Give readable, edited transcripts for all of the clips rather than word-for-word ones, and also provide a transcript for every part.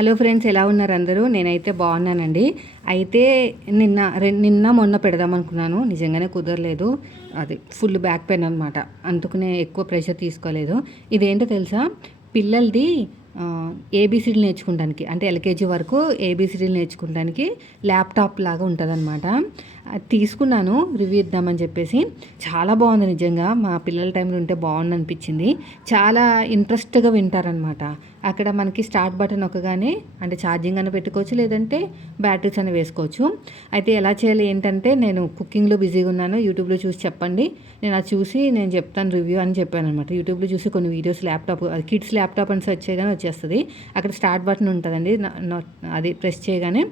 Hello friends, ఎలా ఉన్నారు అందరూ? నేనైతే బాగున్నానండి. అయితే నిన్న మొన్న పెడదాం అనుకున్నాను, నిజంగానే కుదరలేదు. అది ఫుల్ బ్యాక్ పెయిన్ అనమాట, అందుకనే ఎక్కువ ప్రెషర్ తీసుకోలేదు. ఇదేంటో తెలుసా, పిల్లలది ఏబీసీడీలు నేర్చుకోవడానికి, అంటే ఎల్కేజీ వరకు ఏబీసీడీలు నేర్చుకోవడానికి ల్యాప్టాప్ లాగా ఉంటుందన్నమాట. అది తీసుకున్నాను రివ్యూ ఇద్దామని చెప్పేసి. చాలా బాగుంది నిజంగా, మా పిల్లల టైంలో ఉంటే బాగుంది అనిపించింది. చాలా ఇంట్రెస్ట్గా వింటారనమాట. అక్కడ మనకి స్టార్ట్ బటన్ నొక్కగానే అంటే ఛార్జింగ్ అని పెట్టుకోవచ్చు, లేదంటే బ్యాటరీస్ అని వేసుకోవచ్చు. అయితే ఎలా చేయాలి ఏంటంటే, నేను కుకింగ్లో బిజీగా ఉన్నాను, యూట్యూబ్లో చూసి చెప్పండి, నేను అది చూసి నేను చెప్తాను రివ్యూ అని చెప్పాను అనమాట. యూట్యూబ్లో చూసి కొన్ని వీడియోస్, ల్యాప్టాప్ కిడ్స్ ల్యాప్టాప్ అని సెర్చ్ చేయగానే వచ్చేస్తుంది. అక్కడ స్టార్ట్ బటన్ ఉంటుందండి, అది ప్రెస్ చేయగానే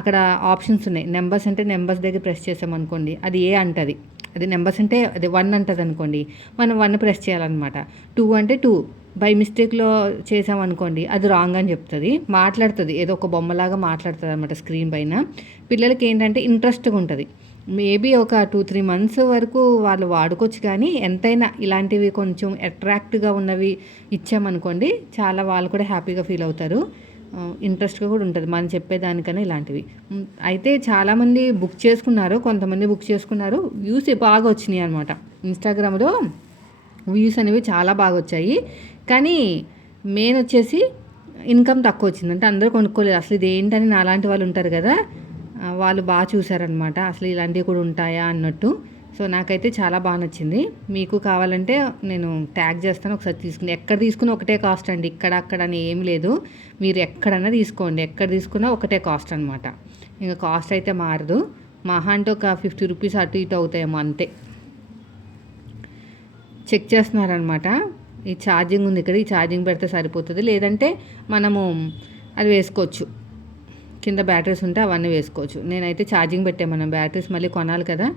అక్కడ ఆప్షన్స్ ఉన్నాయి. నెంబర్స్ అంటే నెంబర్స్ దగ్గర ప్రెస్ చేసామనుకోండి, అది ఏ అంటుంది. అది నెంబర్స్ అంటే అది 1 అంటుంది అనుకోండి, మనం 1 ప్రెస్ చేయాలన్నమాట. 2 అంటే 2 బై మిస్టేక్లో చేసామనుకోండి, అది రాంగ్ అని చెప్తుంది. మాట్లాడుతుంది, ఏదో ఒక బొమ్మలాగా మాట్లాడుతుంది అనమాట స్క్రీన్ పైన. పిల్లలకి ఏంటంటే ఇంట్రెస్ట్గా ఉంటుంది. మేబీ ఒక 2-3 మంత్స్ వరకు వాళ్ళు వాడుకోవచ్చు, కానీ ఎంతైనా ఇలాంటివి కొంచెం అట్రాక్ట్గా ఉన్నవి ఇచ్చామనుకోండి, చాలా వాళ్ళు కూడా హ్యాపీగా ఫీల్ అవుతారు. ఇంట్రెస్ట్గా కూడా ఉంటుంది మనం చెప్పేదానికన్నా ఇలాంటివి. అయితే చాలామంది బుక్ చేసుకున్నారు, కొంతమంది బుక్ చేసుకున్నారు. వ్యూస్ బాగా వచ్చినాయి అనమాట. ఇన్స్టాగ్రామ్లో వ్యూస్ అనేవి చాలా బాగా వచ్చాయి. కానీ మెయిన్ వచ్చేసి ఇన్కమ్ తక్కువ వచ్చింది. అంటే అందరూ కొనుక్కోలేదు. అసలు ఇది ఏంటని నాలాంటి వాళ్ళు ఉంటారు కదా, వాళ్ళు బాగా చూసారనమాట, అసలు ఇలాంటివి కూడా ఉంటాయా అన్నట్టు. సో నాకైతే చాలా బాగా నచ్చింది. మీకు కావాలంటే నేను ట్యాగ్ చేస్తాను, ఒకసారి తీసుకుని. ఎక్కడ తీసుకున్నా ఒకటే కాస్ట్ అండి, ఇక్కడ అక్కడ అని ఏం లేదు. మీరు ఎక్కడన్నా తీసుకోండి, ఎక్కడ తీసుకున్నా ఒకటే కాస్ట్ అనమాట. ఇంకా కాస్ట్ అయితే మారదు. మహా అంటే ఒక 50 రూపీస్ అటు ఇటు అవుతాయేమో అంతే. చెక్ చేస్తున్నారనమాట. ఈ ఛార్జింగ్ ఉంది ఇక్కడ, ఈ ఛార్జింగ్ పెడితే సరిపోతుంది, లేదంటే మనము అది వేసుకోవచ్చు, కింద బ్యాటరీస్ ఉంటే అవన్నీ వేసుకోవచ్చు. నేనైతే ఛార్జింగ్ పెట్టాను, బ్యాటరీస్ మళ్ళీ కొనాలి కదా,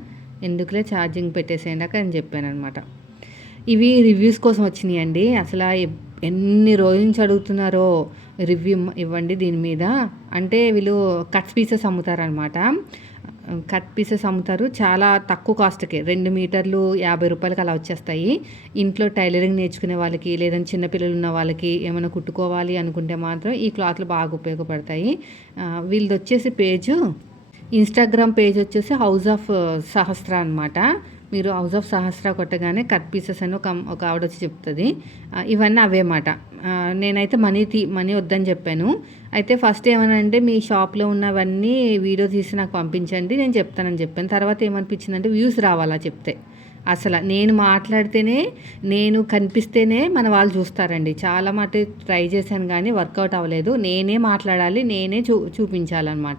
ఎందుకులే ఛార్జింగ్ పెట్టేసేయండాక అని చెప్పాను అనమాట. ఇవి రివ్యూస్ కోసం వచ్చినాయండి. అసలు ఎన్ని రోజుల నుంచి అడుగుతున్నారో రివ్యూ ఇవ్వండి దీని మీద. అంటే వీళ్ళు కట్ పీసెస్ అమ్ముతారనమాట. కట్ పీసెస్ అమ్ముతారు చాలా తక్కువ కాస్ట్కే. 2 మీటర్లు 50 రూపాయలకి అలా వచ్చేస్తాయి. ఇంట్లో టైలరింగ్ నేర్చుకునే వాళ్ళకి, లేదంటే చిన్నపిల్లలు ఉన్న వాళ్ళకి, ఏమైనా కుట్టుకోవాలి అనుకుంటే మాత్రం ఈ క్లాత్లు బాగా ఉపయోగపడతాయి. వీళ్ళది వచ్చేసి పేజు, ఇన్స్టాగ్రామ్ పేజ్ వచ్చేసి హౌస్ ఆఫ్ సహస్ర అనమాట. మీరు హౌస్ ఆఫ్ సహస్ర కొట్టగానే కట్ పీసెస్ అని ఒక ఆవిడ వచ్చి చెప్తుంది. ఇవన్నీ అవే మాట. నేనైతే మనీ వద్దని చెప్పాను. అయితే ఫస్ట్ ఏమనంటే, మీ షాప్లో ఉన్నవన్నీ వీడియో తీసి నాకు పంపించండి, నేను చెప్తానని చెప్పాను. తర్వాత ఏమనిపించిందంటే, వ్యూస్ రావాలా చెప్తే. అసలు నేను మాట్లాడితేనే, నేను కనిపిస్తేనే మన వాళ్ళు చూస్తారండి. చాలా మాట ట్రై చేశాను కానీ వర్కౌట్ అవ్వలేదు. నేనే మాట్లాడాలి, నేనే చూపించాలన్నమాట.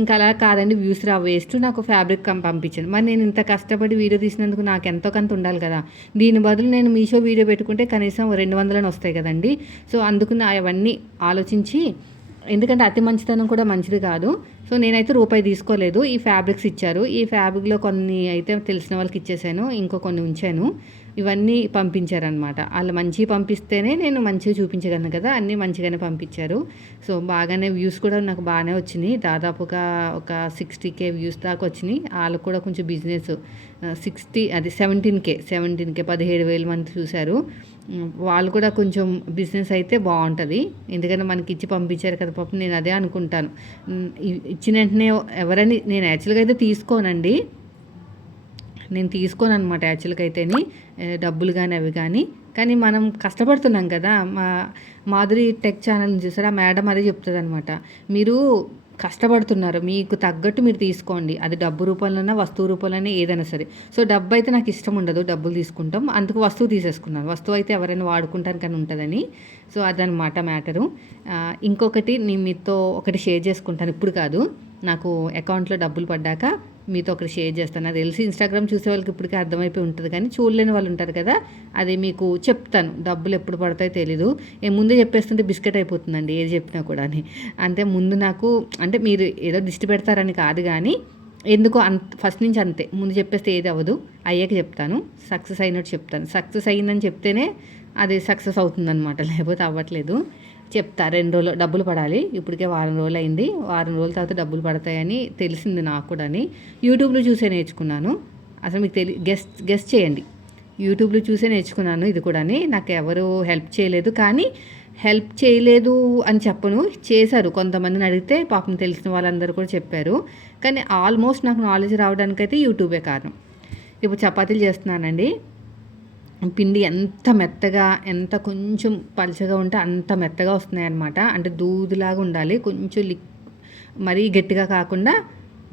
ఇంకా అలా కాదండి, వ్యూస్ రా వేస్ట్, నాకు ఫ్యాబ్రిక్ పంపించండి. మరి నేను ఇంత కష్టపడి వీడియో తీసినందుకు నాకు ఎంతో కొంత ఉండాలి కదా. దీని బదులు నేను మీషో వీడియో పెట్టుకుంటే కనీసం 200 వస్తాయి కదండి. సో అందుకు అవన్నీ ఆలోచించి, ఎందుకంటే అతి మంచితనం కూడా మంచిది కాదు. సో నేనైతే రూపాయి తీసుకోలేదు. ఈ ఫ్యాబ్రిక్స్ ఇచ్చారు. ఈ ఫ్యాబ్రిక్లో కొన్ని అయితే తెలిసిన వాళ్ళకి ఇచ్చేసాను, ఇంకో కొన్ని ఉంచాను. ఇవన్నీ పంపించారనమాట. వాళ్ళు మంచిగా పంపిస్తేనే నేను మంచిగా చూపించగలను కదా, అన్నీ మంచిగానే పంపించారు. సో బాగానే వ్యూస్ కూడా నాకు బాగానే వచ్చినాయి. దాదాపుగా ఒక 60K వ్యూస్ దాకా వచ్చినాయి. వాళ్ళకు కూడా కొంచెం బిజినెస్ 17K 17,000 మంది చూశారు. వాళ్ళు కూడా కొంచెం బిజినెస్ అయితే బాగుంటుంది. ఎందుకంటే మనకి ఇచ్చి పంపించారు కదా పాపం. నేను అదే అనుకుంటాను, ఇచ్చిన వెంటనే ఎవరని. నేను యాక్చువల్గా అయితే తీసుకోనండి, నేను తీసుకోను అనమాట యాక్చువల్గా అయితేని, డబ్బులు కానీ అవి కానీ మనం కష్టపడుతున్నాం కదా. మాధురి టెక్ ఛానల్ చూసారా, మేడం అదే చెప్తుంది అనమాట. మీరు కష్టపడుతున్నారు, మీకు తగ్గట్టు మీరు తీసుకోండి. అది డబ్బు రూపంలోనా వస్తువు రూపంలోనే ఏదైనా సరే. సో డబ్బు అయితే నాకు ఇష్టం ఉండదు, డబ్బులు తీసుకుంటాం, అందుకు వస్తువు తీసేసుకున్నాను. వస్తువు అయితే ఎవరైనా వాడుకుంటానికి అని ఉంటుందని. సో అదనమాట మ్యాటరు. ఇంకొకటి నేను మీతో ఒకటి షేర్ చేసుకుంటాను, ఇప్పుడు కాదు, నాకు అకౌంట్లో డబ్బులు పడ్డాక మీతో ఒకటి షేర్ చేస్తాను. అది తెలిసి ఇన్స్టాగ్రామ్ చూసే వాళ్ళకి ఇప్పటికే అర్థమైపోయి ఉంటుంది, కానీ చూడలేని వాళ్ళు ఉంటారు కదా, అది మీకు చెప్తాను. డబ్బులు ఎప్పుడు పడతాయో తెలీదు. ముందే చెప్పేస్తుంటే బిస్కెట్ అయిపోతుందండి ఏది చెప్పినా కూడా అని. అంతే, ముందు నాకు అంటే మీరు ఏదో దిష్టి పెడతారని కాదు, కానీ ఎందుకో ఫస్ట్ నుంచి అంతే. ముందు చెప్పేస్తే ఏది అవ్వదు, అయ్యాక చెప్తాను. సక్సెస్ అయినట్టు చెప్తాను. సక్సెస్ అయ్యిందని చెప్తేనే అది సక్సెస్ అవుతుందన్నమాట, లేకపోతే అవ్వట్లేదు. చెప్తా, 2 రోజులు డబ్బులు పడాలి. ఇప్పటికే వారం రోజులు అయింది, వారం రోజుల తర్వాత డబ్బులు పడతాయని తెలిసింది నాకు కూడా. యూట్యూబ్లో చూసే నేర్చుకున్నాను. అసలు మీకు గెస్ట్ చేయండి, యూట్యూబ్లో చూసే నేర్చుకున్నాను ఇది కూడా. నాకు ఎవరు హెల్ప్ చేయలేదు, కానీ హెల్ప్ చేయలేదు అని చెప్పను, చేశారు. కొంతమందిని అడిగితే పాపం తెలిసిన వాళ్ళందరూ కూడా చెప్పారు. కానీ ఆల్మోస్ట్ నాకు నాలెడ్జ్ రావడానికైతే యూట్యూబే కారణం. ఇప్పుడు చపాతీలు చేస్తున్నానండి. పిండి ఎంత మెత్తగా, ఎంత కొంచెం పలచగా ఉంటే అంత మెత్తగా వస్తున్నాయన్నమాట. అంటే దూదిలాగా ఉండాలి, కొంచెం మరీ గట్టిగా కాకుండా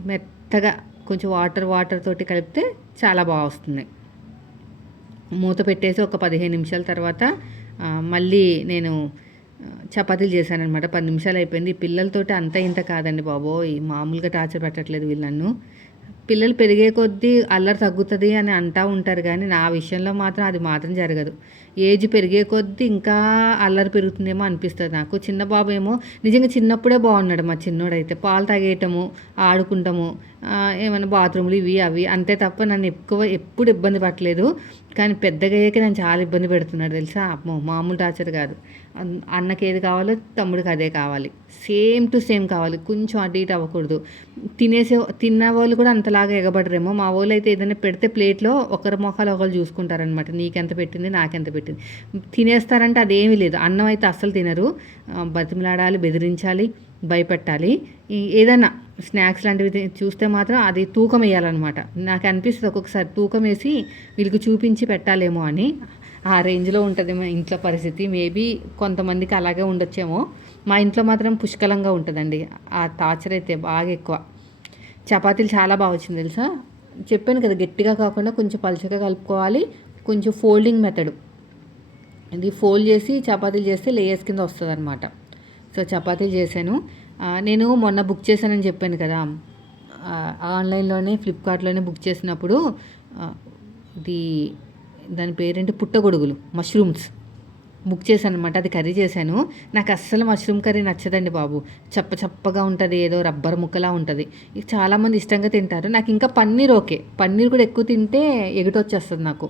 మెత్తగా కొంచెం వాటర్ తోటి కలిపితే చాలా బాగా వస్తుంది. మూత పెట్టేసి ఒక 15 నిమిషాల తర్వాత మళ్ళీ నేను చపాతీలు చేశానమాట. 10 నిమిషాలు అయిపోయింది. ఈ పిల్లలతోటి అంత ఇంత కాదండి బాబోయ్, మామూలుగా టార్చర్ పెట్టట్లేదు వీళ్ళు నన్ను. పిల్లలు పెరిగే కొద్దీ అల్లరి తగ్గుతుంది అని అంటూ ఉంటారు, కానీ నా విషయంలో మాత్రం అది మాత్రం జరగదు. ఏజ్ పెరిగే కొద్దీ ఇంకా అల్లరి పెరుగుతుందేమో అనిపిస్తుంది నాకు. చిన్న బాబు ఏమో నిజంగా చిన్నప్పుడే బాగున్నాడు. మా చిన్నోడైతే పాలు తాగేయటము, ఆడుకుంటాము, ఏమైనా బాత్రూమ్లు ఇవి అవి అంతే తప్ప నన్ను ఎప్పుడు ఇబ్బంది పట్టలేదు. కానీ పెద్దగా అయ్యాక నన్ను చాలా ఇబ్బంది పెడుతున్నాడు తెలుసా. అమ్మో, మామూలు టార్చర్ కాదు. అన్నకి ఏది కావాలో తమ్ముడికి అదే కావాలి, సేమ్ టు సేమ్ కావాలి, కొంచెం అటు ఇటు అవ్వకూడదు. తిన్న వాళ్ళు కూడా అంతలాగా ఎగబడరేమో. మా వాళ్ళు అయితే ఏదైనా పెడితే ప్లేట్లో ఒకరి మొఖాలు ఒకరు చూసుకుంటారనమాట. నీకెంత పెట్టింది, నాకెంత పెట్టింది. తినేస్తారంటే అదేమీ లేదు. అన్నం అయితే అస్సలు తినరు. బతిమలాడాలి, బెదిరించాలి, భయపెట్టాలి. ఏదైనా స్నాక్స్ లాంటివి చూస్తే మాత్రం అది తూకం వేయాలన్నమాట. నాకు అనిపిస్తుంది ఒక్కొక్కసారి తూకం వేసి వీళ్ళకి చూపించి పెట్టాలేమో అని. ఆ రేంజ్లో ఉంటుంది మా ఇంట్లో పరిస్థితి. మేబీ కొంతమందికి అలాగే ఉండొచ్చేమో. మా ఇంట్లో మాత్రం పుష్కలంగా ఉంటుందండి ఆ టార్చర్ అయితే బాగా ఎక్కువ. చపాతీలు చాలా బాగా వచ్చింది తెలుసా. చెప్పాను కదా, గట్టిగా కాకుండా కొంచెం పలుచగా కలుపుకోవాలి. కొంచెం ఫోల్డింగ్ మెథడ్, ఇది ఫోల్డ్ చేసి చపాతీలు చేస్తే లేయర్స్ కింద వస్తుంది అనమాట. సో చపాతీలు చేశాను. నేను మొన్న బుక్ చేశానని చెప్పాను కదా, ఆన్లైన్లోనే ఫ్లిప్కార్ట్లోనే బుక్ చేసినప్పుడు దాని పేరేంటి, పుట్టగొడుగులు, మష్రూమ్స్ బుక్ చేశాను అనమాట. అది కర్రీ చేశాను. నాకు అస్సలు మష్రూమ్ కర్రీ నచ్చదండి బాబు. చప్పగా ఉంటుంది, ఏదో రబ్బర్ ముక్కలా ఉంటుంది. ఇది చాలామంది ఇష్టంగా తింటారు. నాకు ఇంకా పన్నీర్ ఓకే. పన్నీర్ కూడా ఎక్కువ తింటే ఎగుటొచ్చేస్తుంది నాకు,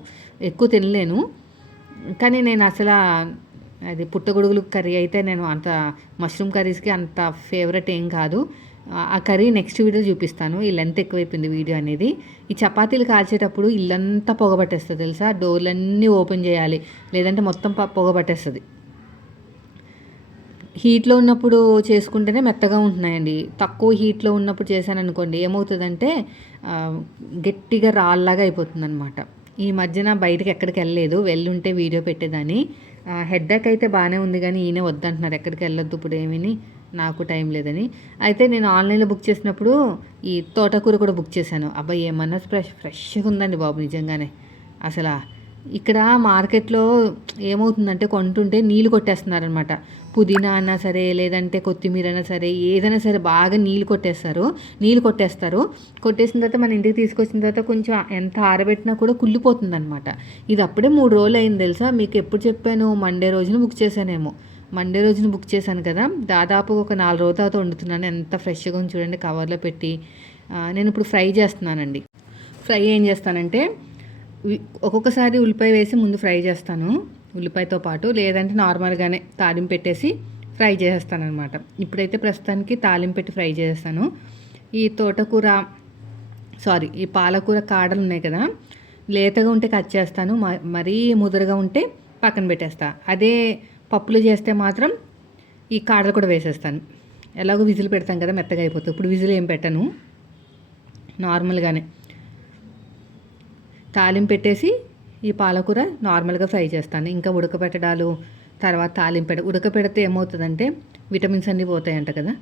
ఎక్కువ తినలేను. కానీ నేను అసలు అది పుట్టగొడుగులు కర్రీ అయితే నేను అంత మష్రూమ్ కర్రీస్కి అంత ఫేవరెట్ ఏం కాదు. ఆ కర్రీ నెక్స్ట్ వీడియో చూపిస్తాను. ఈ లెంత్ ఎక్కువైపోయింది వీడియో అనేది. ఈ చపాతీలు కాల్చేటప్పుడు ఇల్లంతా పొగబట్టేస్తుంది తెలుసా. డోర్లన్నీ ఓపెన్ చేయాలి, లేదంటే మొత్తం పొగబట్టేస్తుంది. హీట్లో ఉన్నప్పుడు చేసుకుంటేనే మెత్తగా ఉంటున్నాయండి. తక్కువ హీట్లో ఉన్నప్పుడు చేశాను అనుకోండి, ఏమవుతుందంటే గట్టిగా రాళ్ళలాగా అయిపోతుంది అనమాట. ఈ మధ్యన బయటకు ఎక్కడికి వెళ్ళలేదు, వెళ్ళుంటే వీడియో పెట్టేదాన్ని. హెడ్ఏక్ అయితే బాగానే ఉంది, కానీ ఈయన వద్దంటున్నారు ఎక్కడికి వెళ్ళొద్దు ఇప్పుడు ఏమీ, నాకు టైం లేదని. అయితే నేను ఆన్లైన్లో బుక్ చేసినప్పుడు ఈ తోటకూర కూడా బుక్ చేశాను. అబ్బాయి ఏమన్నా ఫ్రెష్గా ఉందండి బాబు నిజంగానే. అసలు ఇక్కడ మార్కెట్లో ఏమవుతుందంటే కొంటుంటే నీళ్ళు కొట్టేస్తున్నారనమాట. పుదీనా అన్నా సరే, లేదంటే కొత్తిమీర అయినా సరే, ఏదైనా సరే బాగా నీళ్ళు కొట్టేస్తారు. కొట్టేసిన తర్వాత మన ఇంటికి తీసుకొచ్చిన తర్వాత కొంచెం ఎంత ఆరబెట్టినా కూడా కుళ్ళిపోతుందనమాట. ఇది అప్పుడే 3 రోజులు అయింది తెలుసా. మీకు ఎప్పుడు చెప్పాను, మండే రోజున బుక్ చేశానేమో. మండే రోజున బుక్ చేశాను కదా, దాదాపు ఒక 4 రోజుల తర్వాత వండుతున్నాను. ఎంత ఫ్రెష్గా ఉంది చూడండి, కవర్లో పెట్టి. నేను ఇప్పుడు ఫ్రై చేస్తున్నానండి. ఫ్రై ఏం చేస్తానంటే, ఒక్కొక్కసారి ఉల్లిపాయ వేసి ముందు ఫ్రై చేస్తాను ఉల్లిపాయతో పాటు, లేదంటే నార్మల్గానే తాలింపు పెట్టేసి ఫ్రై చేసేస్తాను అనమాట. ఇప్పుడైతే ప్రస్తుతానికి తాలింపు పెట్టి ఫ్రై చేసేస్తాను. ఈ పాలకూర కాడలు ఉన్నాయి కదా, లేతగా ఉంటే కట్ చేస్తాను, మరీ ముదురుగా ఉంటే పక్కన పెట్టేస్తా. అదే పప్పులు చేస్తే మాత్రం ఈ కాడలు కూడా వేసేస్తాను. ఎలాగో విజిల్ పెడతాం కదా, మెత్తగా అయిపోతుంది. ఇప్పుడు విజిల్ ఏం పెట్టను, నార్మల్గానే తాలింపు పెట్టేసి ఈ పాలకూర నార్మల్గా ఫ్రై చేస్తాను. ఇంకా ఉడకబెట్టడాలు, తర్వాత ఉడకపెడితే ఏమవుతుందంటే విటమిన్స్ అన్నీ పోతాయంట కదా,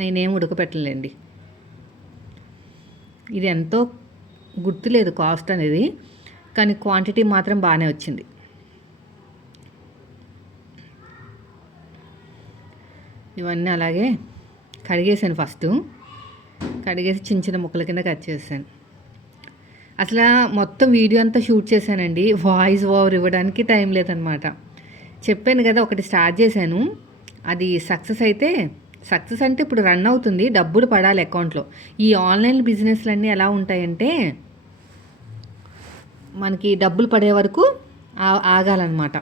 నేనేం ఉడకపెట్టలేండి. ఇది ఎంతో గుర్తులేదు కాస్ట్ అనేది, కానీ క్వాంటిటీ మాత్రం బాగానే వచ్చింది. ఇవన్నీ అలాగే కడిగేసాను. కడిగేసి చిన్న ముక్కల కింద కట్ చేశాను. అసలు మొత్తం వీడియో అంతా షూట్ చేశానండి. వాయిస్ ఓవర్ ఇవ్వడానికి టైం లేదనమాట. చెప్పాను కదా, ఒకటి స్టార్ట్ చేశాను, అది సక్సెస్ అంటే ఇప్పుడు రన్ అవుతుంది, డబ్బులు పడాలి అకౌంట్లో. ఈ ఆన్లైన్ బిజినెస్లన్నీ ఎలా ఉంటాయంటే, మనకి డబ్బులు పడే వరకు ఆగాలన్నమాట.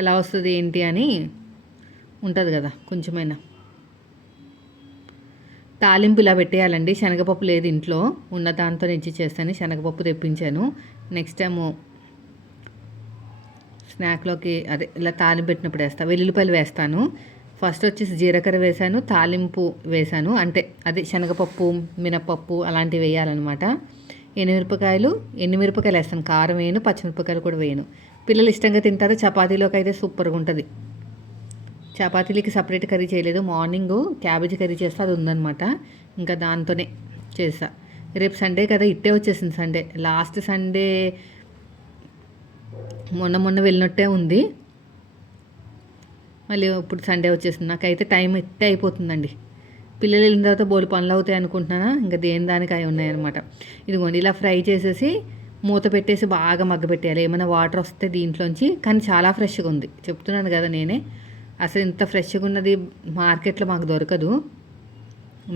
ఎలా వస్తుంది ఏంటి అని ఉంటుంది కదా కొంచెమైనా. తాలింపు ఇలా పెట్టేయాలండి. శనగపప్పు లేదు ఇంట్లో, ఉన్న దాంతో నుంచి చేస్తాను. శనగపప్పు తెప్పించాను. నెక్స్ట్ టైము స్నాక్లోకి అదే ఇలా తాలింపు పెట్టినప్పుడు వేస్తాను. వెల్లుల్లిపాయలు వేస్తాను. ఫస్ట్ వచ్చేసి జీలకర్ర వేసాను, తాలింపు వేసాను. అంటే అదే శనగపప్పు, మినపప్పు అలాంటివి వేయాలన్నమాట. ఎండుమిరపకాయలు వేస్తాను. కారం వేయను, పచ్చిమిరపకాయలు కూడా వేయను. పిల్లలు ఇష్టంగా తింటారు. చపాతీలోకి అయితే సూపర్గా ఉంటుంది. చపాతీలకి సపరేట్ కర్రీ చేయలేదు. మార్నింగ్ క్యాబేజీ కర్రీ చేస్తే అది ఉందన్నమాట. ఇంకా దాంతోనే చేసా. రేపు సండే కదా, ఇట్టే వచ్చేసింది సండే. లాస్ట్ సండే మొన్న వెళ్ళినట్టే ఉంది. మళ్ళీ ఇప్పుడు సండే వచ్చేసింది. నాకైతే టైం ఇట్టే అయిపోతుందండి. పిల్లలు వెళ్ళిన తర్వాత బోలు పనులు అవుతాయి అనుకుంటున్నానా, ఇంకా దేని దానికి అవి ఉన్నాయన్నమాట. ఇదిగోండి ఇలా ఫ్రై చేసేసి మూత పెట్టేసి బాగా మగ్గబెట్టేయాలి. ఏమైనా వాటర్ వస్తే దీంట్లోంచి. కానీ చాలా ఫ్రెష్గా ఉంది, చెప్తున్నాను కదా నేనే. అసలు ఇంత ఫ్రెష్గా ఉన్నది మార్కెట్లో మాకు దొరకదు.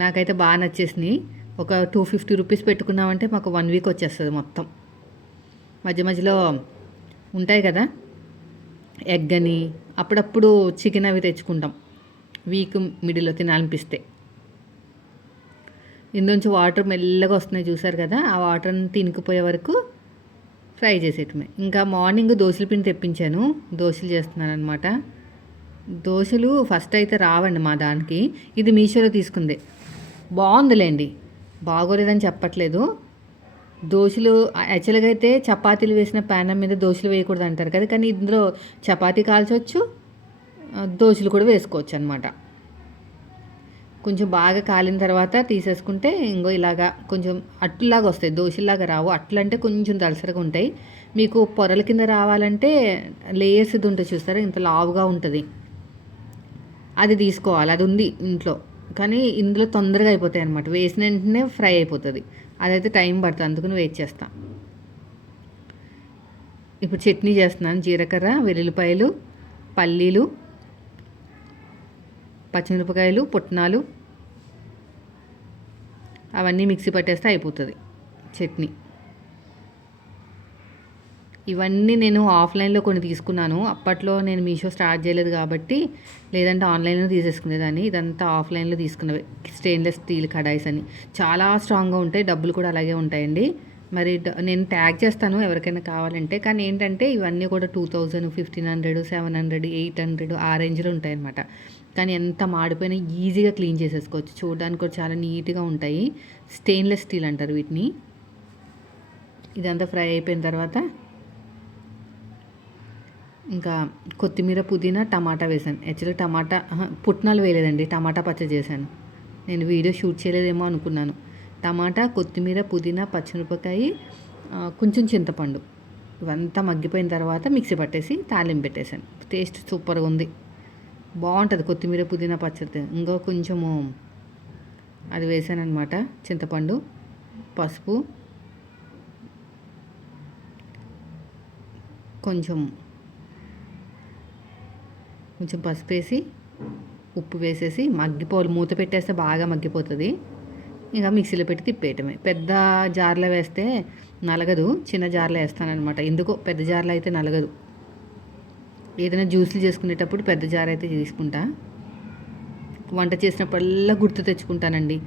నాకైతే బాగా నచ్చేసినాయి. ఒక 250 రూపీస్ పెట్టుకున్నామంటే మాకు 1 వీక్ వచ్చేస్తుంది మొత్తం. మధ్య మధ్యలో ఉంటాయి కదా ఎగ్ అని, అప్పుడప్పుడు చికెన్ అవి తెచ్చుకుంటాం వీక్ మిడిల్లో తినాలనిపిస్తే. ఇందులోంచి వాటర్ మెల్లగా వస్తున్నాయి చూసారు కదా, ఆ వాటర్ని తినికిపోయే వరకు ఫ్రై చేసేయటమే. ఇంకా మార్నింగ్ దోశల పిండి తెప్పించాను, దోశలు చేస్తున్నాను అనమాట. దోశలు ఫస్ట్ అయితే రావండి మా దానికి. ఇది మీషోలో తీసుకుందే, బాగుందిలేండి, బాగోలేదని చెప్పట్లేదు. దోశలు యాక్చువల్గా అయితే చపాతీలు వేసిన ప్యానం మీద దోశలు వేయకూడదు అంటారు కదా, కానీ ఇందులో చపాతీ కాల్చవచ్చు, దోశలు కూడా వేసుకోవచ్చు అనమాట. కొంచెం బాగా కాలిన తర్వాత తీసేసుకుంటే ఇంకో ఇలాగా కొంచెం అట్టులాగా వస్తాయి, దోశలాగా రావు. అట్లు అంటే కొంచెం దలసరిగా ఉంటాయి. మీకు పొరల కింద రావాలంటే లేయర్స్ ఇది ఉంటుంది చూస్తారా, ఇంత లావుగా ఉంటుంది, అది తీసుకోవాలి. అది ఉంది ఇంట్లో, కానీ ఇందులో తొందరగా అయిపోతాయి అనమాట. వేసిన వెంటనే ఫ్రై అయిపోతుంది, అదైతే టైం పడుతుంది, అందుకని వెయిట్ చేస్తాను. ఇప్పుడు చట్నీ చేస్తున్నాను. జీలకర్ర, వెల్లుల్లిపాయలు, పల్లీలు, పచ్చిమిరపకాయలు, పుట్నాలు అవన్నీ మిక్సీ పట్టేస్తే అయిపోతుంది చట్నీ. ఇవన్నీ నేను ఆఫ్లైన్లో కొన్ని తీసుకున్నాను. అప్పట్లో నేను మీషో స్టార్ట్ చేయలేదు కాబట్టి, లేదంటే ఆన్లైన్లో తీసేసుకునేదాన్ని. ఇదంతా ఆఫ్లైన్లో తీసుకున్నవి. స్టెయిన్లెస్ స్టీల్ కడాయిస్ అని చాలా స్ట్రాంగ్గా ఉంటాయి, డబ్బులు కూడా అలాగే ఉంటాయండి. మరి నేను ట్యాగ్ చేస్తాను ఎవరికైనా కావాలంటే. కానీ ఏంటంటే ఇవన్నీ కూడా 2000, 1500, 700, 800 ఆ రేంజ్లో ఉంటాయన్నమాట. కానీ ఎంత మాడిపోయినా ఈజీగా క్లీన్ చేసేసుకోవచ్చు. చూడడానికి కూడా చాలా నీట్గా ఉంటాయి. స్టెయిన్లెస్ స్టీల్ అంటారు వీటిని. ఇదంతా ఫ్రై అయిపోయిన తర్వాత ఇంకా కొత్తిమీర, పుదీనా, టమాటా వేసాను. యాక్చువల్లీ టమాటా పుట్నాలు వేయలేదండి, టమాటా పచ్చడి చేశాను. నేను వీడియో షూట్ చేయలేదేమో అనుకున్నాను. టమాటా, కొత్తిమీర, పుదీనా, పచ్చిమిరపకాయ, కొంచెం చింతపండు, ఇవంతా మగ్గిపోయిన తర్వాత మిక్సీ పట్టేసి తాలింపు పెట్టేశాను. టేస్ట్ సూపర్గా ఉంది, బాగుంటుంది కొత్తిమీర పుదీనా పచ్చడి. ఇంకో కొంచెము అది వేసాను అనమాట, చింతపండు, పసుపు, కొంచెం పసుపు వేసి ఉప్పు వేసేసి మూత పెట్టేస్తే బాగా మగ్గిపోతుంది. ఇంకా మిక్సీలో పెట్టి తిప్పేయటమే. పెద్ద జార్లో వేస్తే నలగదు, చిన్న జార్లో వేస్తానమాట. ఎందుకో పెద్ద జార్లో అయితే నలగదు. ఏదైనా జ్యూస్లు చేసుకునేటప్పుడు పెద్ద జార్ అయితే తీసుకుంటా. వంట చేసినప్పుడల్లా గుర్తు తెచ్చుకుంటానండి,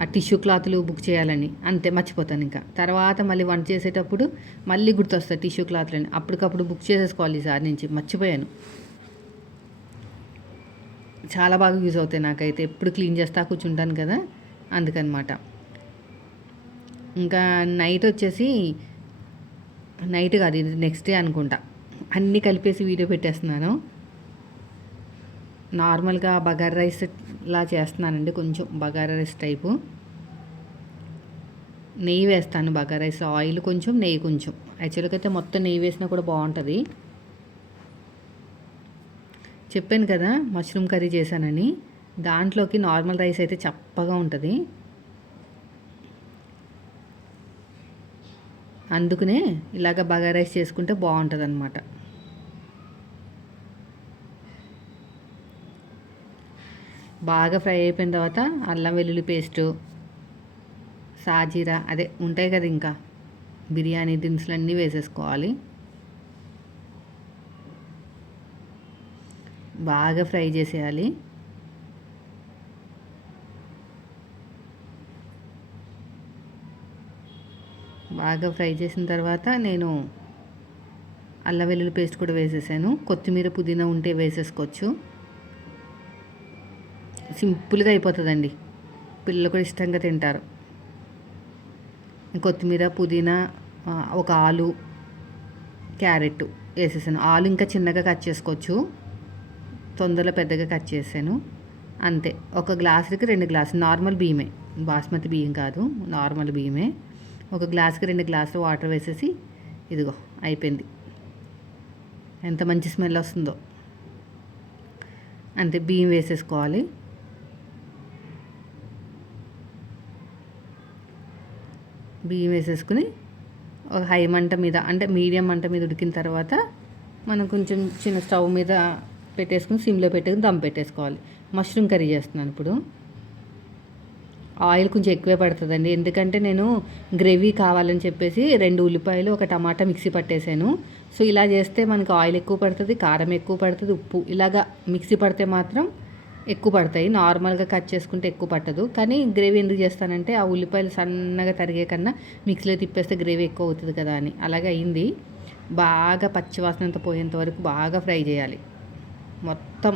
ఆ టిష్యూ క్లాత్లు బుక్ చేయాలని. అంతే, మర్చిపోతాను. ఇంకా తర్వాత మళ్ళీ వంట చేసేటప్పుడు మళ్ళీ గుర్తొస్తాయి టిష్యూ క్లాత్లని. అప్పటికప్పుడు బుక్ చేసేసుకోవాలి. ఈసారి నుంచి మర్చిపోయాను. చాలా బాగా యూజ్ అవుతాయి నాకైతే. ఎప్పుడు క్లీన్ చేస్తా కూర్చుంటాను కదా, అందుకనమాట. ఇంకా నైట్ వచ్చేసి, నైట్ కాదు ఇది నెక్స్ట్ డే అనుకుంటా, అన్నీ కలిపేసి వీడియో పెట్టేస్తున్నాను. నార్మల్గా బగారా రైస్ లా చేస్తున్నానండి, కొంచెం బగారా రైస్ టైపు. నెయ్యి వేస్తాను బగారా రైస్, ఆయిల్ కొంచెం, నెయ్యి కొంచెం. యాక్చువల్గా అయితే మొత్తం నెయ్యి వేసినా కూడా బాగుంటుంది. చెప్పాను కదా మష్రూమ్ కర్రీ చేశానని, దాంట్లోకి నార్మల్ రైస్ అయితే చప్పగా ఉంటుంది. అందుకనే ఇలాగ బగారా రైస్ చేసుకుంటే బాగుంటుంది అన్నమాట. బాగా ఫ్రై అయిపోయిన తర్వాత అల్లం వెల్లుల్లి పేస్టు, సాజీరా అదే ఉంటాయి కదా, ఇంకా బిర్యానీ దినుసులు అన్నీ వేసేసుకోవాలి. బాగా ఫ్రై చేసేయాలి. బాగా ఫ్రై చేసిన తర్వాత నేను అల్లం వెల్లుల్లి పేస్ట్ కూడా వేసేసాను. కొత్తిమీర పుదీనా ఉంటే వేసేసుకోవచ్చు. సింపుల్గా అయిపోతుందండి, పిల్లలు కూడా ఇష్టంగా తింటారు. కొత్తిమీర పుదీనా, ఒక ఆలు, క్యారెట్ వేసేసాను. ఆలు ఇంకా చిన్నగా కట్ చేసుకోవచ్చు, తొందరలో పెద్దగా కట్ చేసాను. అంతే, ఒక గ్లాసుకి 2 గ్లాసులు నార్మల్ బియ్యమే, బాస్మతి బియ్యం కాదు, నార్మల్ బియ్యమే. ఒక గ్లాసుకి 2 గ్లాసులు వాటర్ వేసేసి ఇదిగో అయిపోయింది. ఎంత మంచి స్మెల్ వస్తుందో. అంతే, బియ్యం వేసేసుకోవాలి. బియ్యం వేసేసుకుని ఒక హై మంట మీద, అంటే మీడియం మంట మీద ఉడికిన తర్వాత మనం కొంచెం చిన్న స్టవ్ మీద పెట్టేసుకుని సిమ్లో పెట్టేసి దమ్ పెట్టేసుకోవాలి. మష్రూమ్ కర్రీ చేస్తున్నాను ఇప్పుడు. ఆయిల్ కొంచెం ఎక్కువే పడుతుందండి, ఎందుకంటే నేను గ్రేవీ కావాలని చెప్పేసి 2 ఉల్లిపాయలు, ఒక టమాటా మిక్సీ పట్టేసాను. సో ఇలా చేస్తే మనకి ఆయిల్ ఎక్కువ పడుతుంది, కారం ఎక్కువ పడుతుంది, ఉప్పు ఇలాగా మిక్సీ పడితే మాత్రం ఎక్కువ పడతాయి. నార్మల్గా కట్ చేసుకుంటే ఎక్కువ పట్టదు. కానీ గ్రేవీ ఎందుకు చేస్తానంటే ఆ ఉల్లిపాయలు సన్నగా తరిగే కన్నా మిక్సీలో తిప్పేస్తే గ్రేవీ ఎక్కువ అవుతుంది కదా అని. అలాగే అయింది. బాగా పచ్చివాసనంతా పోయేంత వరకు బాగా ఫ్రై చేయాలి. మొత్తం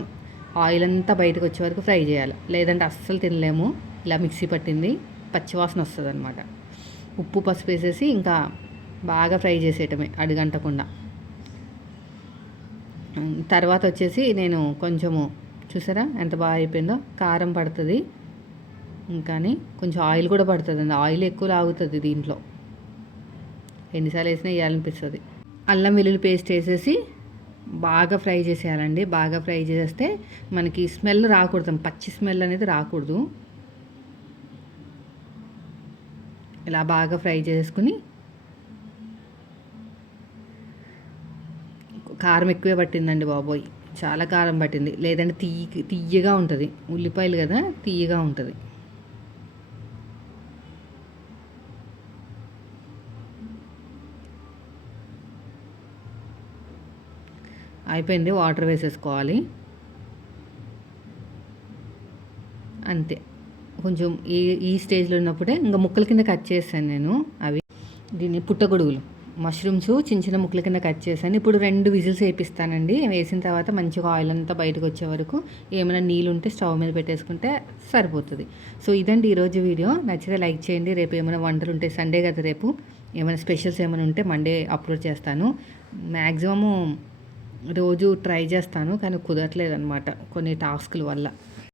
ఆయిల్ అంతా బయటకు వచ్చే వరకు ఫ్రై చేయాలి, లేదంటే అస్సలు తినలేము. ఇలా మిక్సీ పట్టింది పచ్చివాసన వస్తుంది అనమాట. ఉప్పు పసుపు వేసేసి ఇంకా బాగా ఫ్రై చేసేయటమే అడుగంటకుండా. తర్వాత వచ్చేసి నేను కొంచెము, చూసారా ఎంత బాగా అయిపోయిందో, కారం పడుతుంది, కానీ కొంచెం ఆయిల్ కూడా పడుతుంది అండి. ఆయిల్ ఎక్కువ లాగుతుంది దీంట్లో, ఎన్నిసార్లు వేసినా వేయాలనిపిస్తుంది. అల్లం వెల్లుల్లి పేస్ట్ వేసేసి బాగా ఫ్రై చేసేయాలండి. బాగా ఫ్రై చేస్తే మనకి స్మెల్ రాకూడదు, పచ్చి స్మెల్ అనేది రాకూడదు. ఇలా బాగా ఫ్రై చేసుకుని, కారం ఎక్కువే పట్టిందండి బాబోయ్, చాలా కారం పట్టింది, లేదంటే తీయగా ఉంటుంది. ఉల్లిపాయలు కదా, తీయగా ఉంటుంది. అయిపోయింది, వాటర్ వేసేసుకోవాలి. అంతే, కొంచెం ఈ స్టేజ్లో ఉన్నప్పుడే ఇంకా ముక్కల కింద కట్ చేశాను నేను. అవి దీన్ని పుట్టగొడుగులు, మష్రూమ్స్ చిన్న చిన్న ముక్కల కింద కట్ చేశాను. ఇప్పుడు 2 విజిల్స్ వేపిస్తానండి. వేసిన తర్వాత మంచిగా ఆయిల్ అంతా బయటకు వచ్చే వరకు ఏమైనా నీళ్ళు ఉంటే స్టవ్ మీద పెట్టేసుకుంటే సరిపోతుంది. సో ఇదండి ఈరోజు వీడియో. నచ్చితే లైక్ చేయండి. రేపు ఏమైనా వంటలు ఉంటే, సండే కదా రేపు, ఏమైనా స్పెషల్స్ ఏమైనా ఉంటే మండే అప్లోడ్ చేస్తాను. మ్యాక్సిమము రోజు ట్రై చేస్తాను, కానీ కుదరట్లేదు అనమాట కొన్ని టాస్కుల వల్ల.